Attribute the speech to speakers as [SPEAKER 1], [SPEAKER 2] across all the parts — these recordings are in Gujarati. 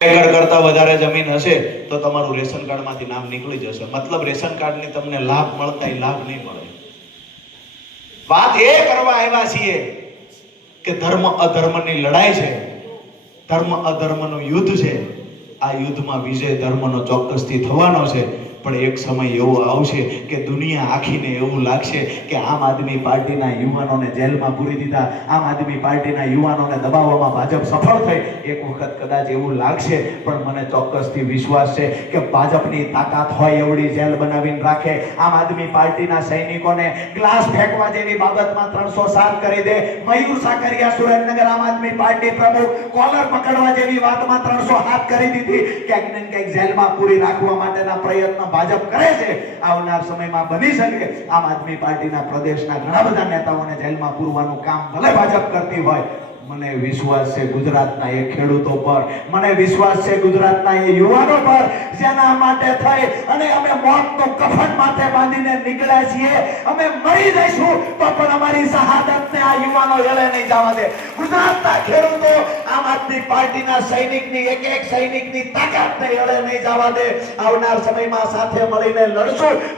[SPEAKER 1] એકર કરતા વધારે જમીન હશે તો તમારું રેશન કાર્ડમાંથી નામ નીકળી જશે. મતલબ રેશન કાર્ડની તમને લાભ મળતા લાભ નહીં મળે. વાત એ કરવા આવ્યા છીએ કે ધર્મ અધર્મની લડાઈ છે. ધર્મ અધર્મનું યુદ્ધ છે. આ યુદ્ધમાં વિજય ધર્મનો ચોક્કસથી થવાનો છે. પણ એક સમય એવો આવશે કે દુનિયા આખીને એવું લાગશે કે આમ આદમી પાર્ટીના યુવાનોને જેલમાં પૂરી દીધા, આમ આદમી પાર્ટીના યુવાનોને દબાવવામાં ભાજપ સફળ થઈ. એક વખત કદાચ એવું લાગશે, પણ મને ચોક્કસથી વિશ્વાસ છે કે ભાજપની તાકાત હોય એવડી જેલ બનાવીને રાખે. આમ આદમી પાર્ટીના સૈનિકોને ગ્લાસ ફેંકવા જેવી બાબતમાં ત્રણસો સાત કરી દે. મયુર સાકરિયા સુરેન્દ્રનગર આમ આદમી પાર્ટી પ્રમુખ કોલર પકડવા જેવી વાતમાં ત્રણસો હાથ કરી દીધી. ક્યાંક ને ક્યાંક જેલમાં પૂરી રાખવા માટેના પ્રયત્ન ભાજપ કરે છે, આવનાર સમયમાં બની શકે. આમ આદમી પાર્ટીના પ્રદેશના ઘણા બધા નેતાઓને જેલમાં પૂરવાનું કામ ભલે ભાજપ કરતી હોય. મને વિશ્વાસ છે ગુજરાતના એ ખેડૂતો પર. મને વિશ્વાસ છે ગુજરાતના એ યુવાનો પર. જેના માટે થઈ અને અમે મોતનું કફન માથે બાંધીને નીકળ્યા છીએ. અમે મરી જઈશું તો પણ અમારી શહાદતને આ યુવાનો હેલે નહીં જવા દે. ગુજરાતના ખેડૂતો આમ આદમી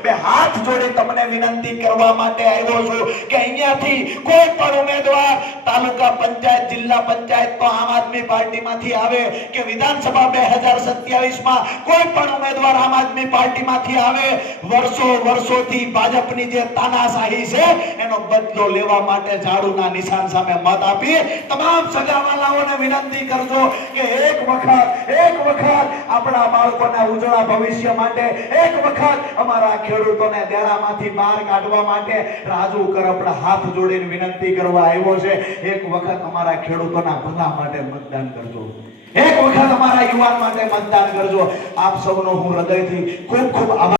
[SPEAKER 1] બે હાથ કે અહીંયાથી કોઈ પણ ઉમેદવાર આમ આદમી આદમી પાર્ટીમાંથી આવે, વર્ષો વર્ષોથી ભાજપની જે તાનાશાહી છે એનો બદલો લેવા માટે ઝાડુના નિશાન સામે મત આપી તમામ સગાવાલાઓને વિનંતી કરજો કે એક વખત એક વખત આપણા બાળકોના ઉજળા ભવિષ્ય માટે, એક વખત અમારા ખેડૂતોને દેરામાંથી બહાર કાઢવા માટે રાજુ કરપડા હાથ જોડીને વિનંતી કરવા આવ્યો છે. એક વખત અમારા ખેડૂતોના ભલા માટે મતદાન કરજો. એક વખત અમારા યુવાન માટે મતદાન કરજો. આપ સૌનો હું હૃદયથી ખૂબ ખૂબ આભાર